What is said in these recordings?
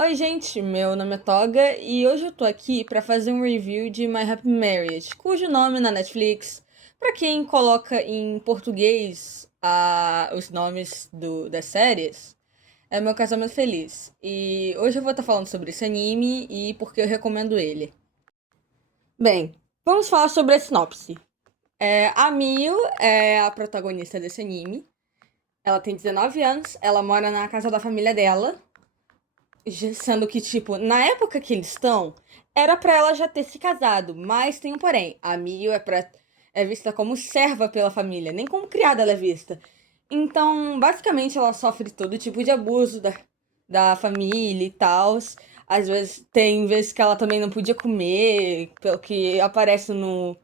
Oi, gente, meu nome é Toga e hoje eu tô aqui pra fazer um review de My Happy Marriage, cujo nome na Netflix, pra quem coloca em português os nomes das séries, é Meu Casamento Feliz. E hoje eu vou estar falando sobre esse anime e por que eu recomendo ele. Bem, vamos falar sobre a sinopse. A Miyu é a protagonista desse anime. Ela tem 19 anos, ela mora na casa da família dela. Sendo que, tipo, na época que eles estão, era pra ela já ter se casado. Mas tem um porém. A Mio é vista como serva pela família, nem como criada ela é vista. Então, basicamente, ela sofre todo tipo de abuso da família e tal. Às vezes, tem vezes que ela também não podia comer, pelo que aparece no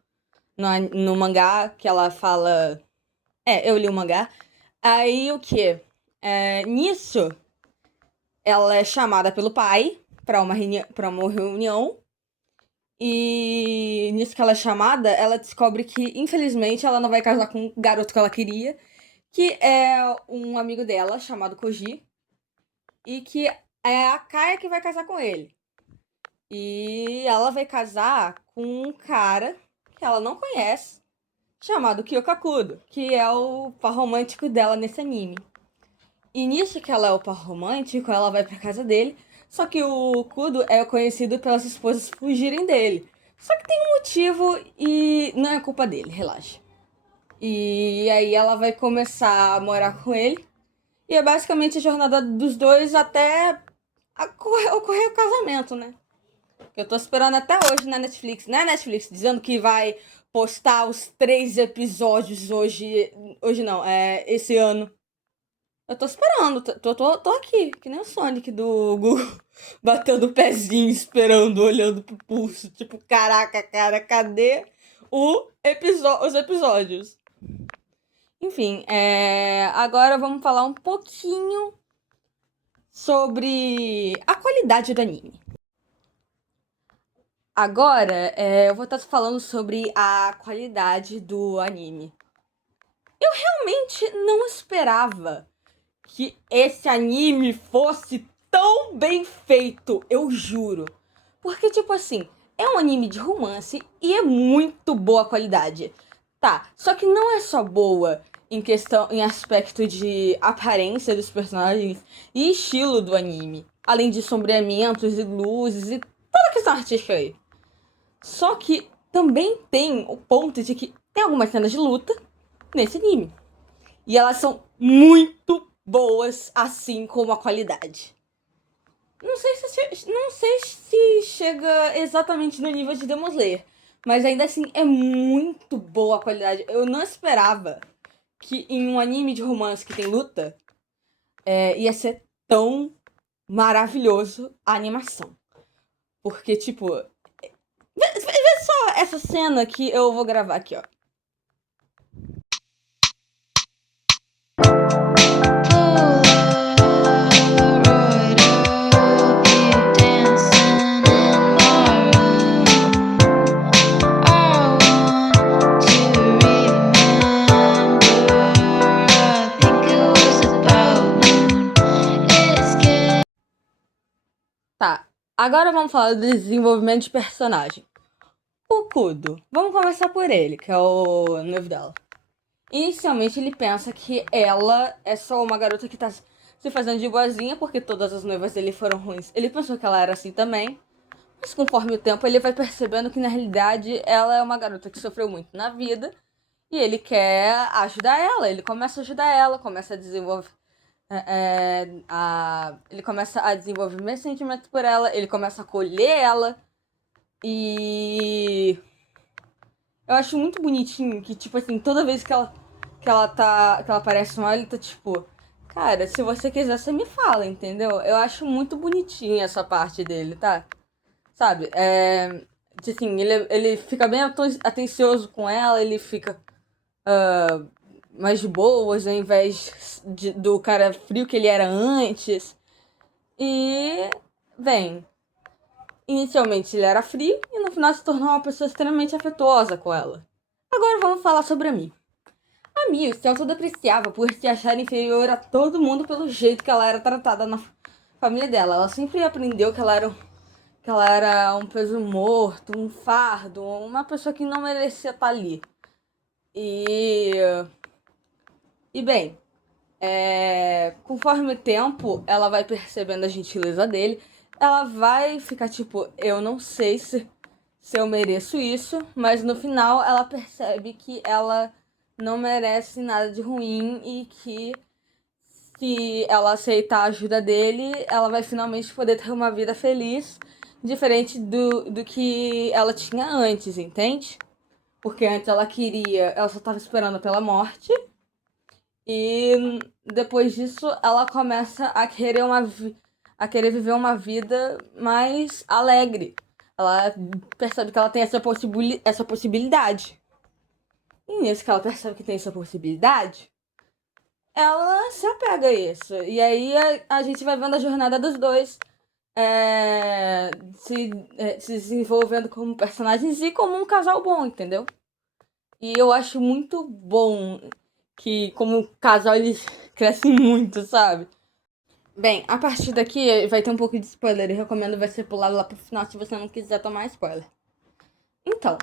mangá, que ela fala. Eu li o mangá. Aí o quê? Nisso ela é chamada pelo pai pra uma reunião. E nisso que ela é chamada, ela descobre que, infelizmente, ela não vai casar com o garoto que ela queria, que é um amigo dela, chamado Koji, e que é a Kaia que vai casar com ele. E ela vai casar com um cara que ela não conhece, chamado Kyokakudo, que é o par romântico dela nesse anime. E nisso que ela é o par romântico, ela vai pra casa dele. Só que o Kudo é conhecido pelas esposas fugirem dele. Só que tem um motivo e não é culpa dele, relaxa. E aí ela vai começar a morar com ele. E é basicamente a jornada dos dois até ocorrer o casamento, né? Eu tô esperando até hoje na Netflix, né, Netflix? Dizendo que vai postar os 3 episódios hoje. Hoje não, esse ano. Eu tô esperando, tô aqui, que nem o Sonic do Google, batendo o pezinho, esperando, olhando pro pulso, tipo, caraca, cara, cadê os episódios? Enfim, agora vamos falar um pouquinho sobre a qualidade do anime. Agora, eu vou estar falando sobre a qualidade do anime. Eu realmente não esperava que esse anime fosse tão bem feito, eu juro. Porque, tipo assim, é um anime de romance e é muito boa qualidade. Tá, só que não é só boa em aspecto de aparência dos personagens e estilo do anime. Além de sombreamentos e luzes e toda a questão artística aí. Só que também tem o ponto de que tem algumas cenas de luta nesse anime. E elas são muito boas, assim como a qualidade. Não sei se chega exatamente no nível de Demon Slayer, mas ainda assim é muito boa a qualidade. Eu não esperava que em um anime de romance que tem luta, ia ser tão maravilhoso a animação. Porque, tipo, vê só essa cena que eu vou gravar aqui, ó. Tá, agora vamos falar do desenvolvimento de personagem. O Kudo, vamos começar por ele, que é o noivo dela. Inicialmente ele pensa que ela é só uma garota que tá se fazendo de boazinha porque todas as noivas dele foram ruins. Ele pensou que ela era assim também, mas conforme o tempo ele vai percebendo que na realidade ela é uma garota que sofreu muito na vida e ele quer ajudar ela. Ele começa a ajudar ela, começa a desenvolver. Ele começa a desenvolver meus sentimentos por ela, ele começa a acolher ela e eu acho muito bonitinho que, tipo assim, toda vez que ela aparece mal, ele tá tipo, cara, se você quiser, você me fala, entendeu? Eu acho muito bonitinho essa parte dele, tá? Sabe? Assim, ele fica bem atencioso com ela, ele fica mais de boas, ao invés do cara frio que ele era antes. E, bem, inicialmente ele era frio e no final se tornou uma pessoa extremamente afetuosa com ela. Agora vamos falar sobre a Mi. A Miu se autodepreciava por se achar inferior a todo mundo pelo jeito que ela era tratada família dela. Ela sempre aprendeu que ela era um peso morto, um fardo, uma pessoa que não merecia estar ali. E, e bem, conforme o tempo, ela vai percebendo a gentileza dele. Ela vai ficar tipo, eu não sei se eu mereço isso, mas no final ela percebe que ela não merece nada de ruim e que se ela aceitar a ajuda dele, ela vai finalmente poder ter uma vida feliz, diferente do que ela tinha antes, entende? Porque antes ela só estava esperando pela morte. E depois disso, ela começa a querer viver uma vida mais alegre. Ela percebe que ela tem essa possibilidade. E nisso que ela percebe que tem essa possibilidade, ela se apega a isso. E aí a gente vai vendo a jornada dos dois se desenvolvendo como personagens e como um casal bom, entendeu? E eu acho muito bom que, como casal, eles crescem muito, sabe? Bem, a partir daqui vai ter um pouco de spoiler. Eu recomendo você pular lá pro final se você não quiser tomar spoiler. Então,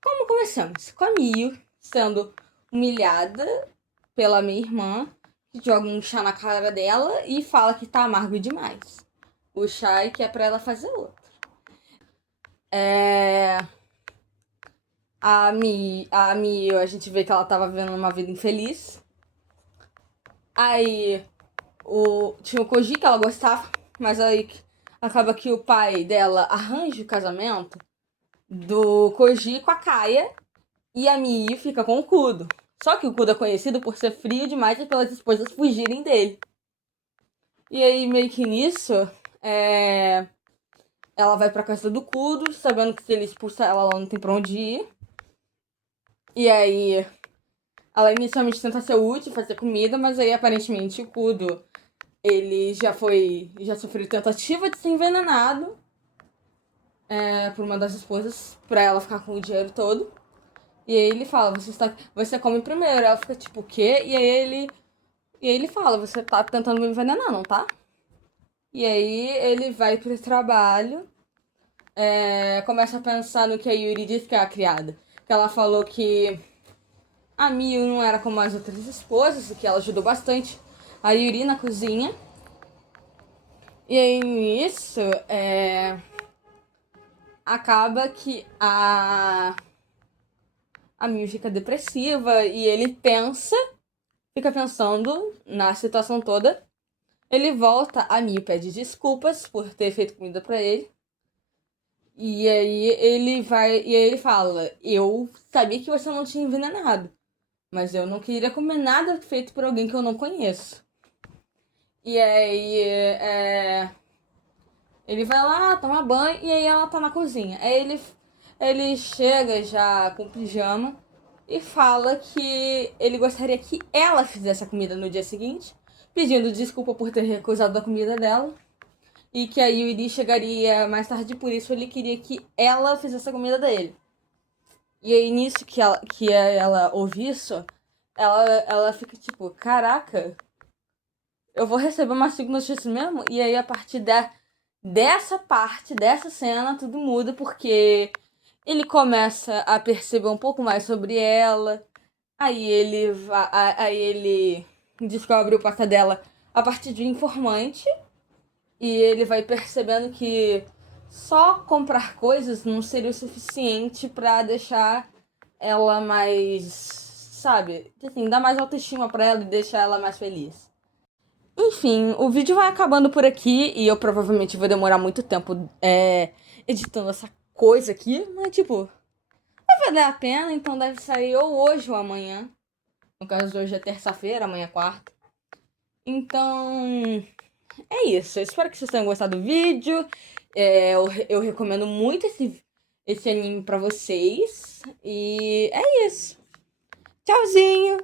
como começamos? Com a Mio sendo humilhada pela minha irmã, que joga um chá na cara dela e fala que tá amargo demais. O chá é que é pra ela fazer outro. A Mio, a gente vê que ela tava vivendo uma vida infeliz. Aí tinha o Koji que ela gostava, mas aí acaba que o pai dela arranja o casamento do Koji com a Kaia e a Mii fica com o Kudo. Só que o Kudo é conhecido por ser frio demais e pelas esposas fugirem dele. E aí, meio que nisso, ela vai pra casa do Kudo, sabendo que se ele expulsar ela, ela não tem pra onde ir. E aí, ela inicialmente tenta ser útil, fazer comida, mas aí aparentemente o Kudo ele já sofreu tentativa de ser envenenado por uma das esposas pra ela ficar com o dinheiro todo. E aí ele fala, você come primeiro. Ela fica tipo, o quê? E aí ele fala, você tá tentando me envenenar, não tá? E aí ele vai pro trabalho, começa a pensar no que a Yuri disse que é a criada. Que ela falou que a Miyu não era como as outras esposas, e que ela ajudou bastante a Yuri na cozinha. E aí nisso, acaba que a Miyu fica depressiva e ele fica pensando na situação toda. Ele volta, a Miyu pede desculpas por ter feito comida pra ele. E aí ele fala, eu sabia que você não tinha envenenado, mas eu não queria comer nada feito por alguém que eu não conheço. E aí ele vai lá, toma banho e aí ela tá na cozinha. Aí ele chega já com pijama e fala que ele gostaria que ela fizesse a comida no dia seguinte, pedindo desculpa por ter recusado a comida dela. E que a Yuri chegaria mais tarde, por isso ele queria que ela fizesse a comida dele. E aí nisso que ela ouve isso, ela fica tipo, caraca, eu vou receber uma segunda notícia mesmo? E aí a partir dessa parte, dessa cena, tudo muda, porque ele começa a perceber um pouco mais sobre ela. Aí ele descobre o passado dela a partir de um informante. E ele vai percebendo que só comprar coisas não seria o suficiente pra deixar ela mais, sabe? Assim, dar mais autoestima pra ela e deixar ela mais feliz. Enfim, o vídeo vai acabando por aqui e eu provavelmente vou demorar muito tempo editando essa coisa aqui, mas tipo, vai valer a pena, então deve sair ou hoje ou amanhã. No caso, hoje é terça-feira, amanhã é quarta. Então, é isso. Eu espero que vocês tenham gostado do vídeo. Eu recomendo muito esse anime pra vocês. E é isso. Tchauzinho!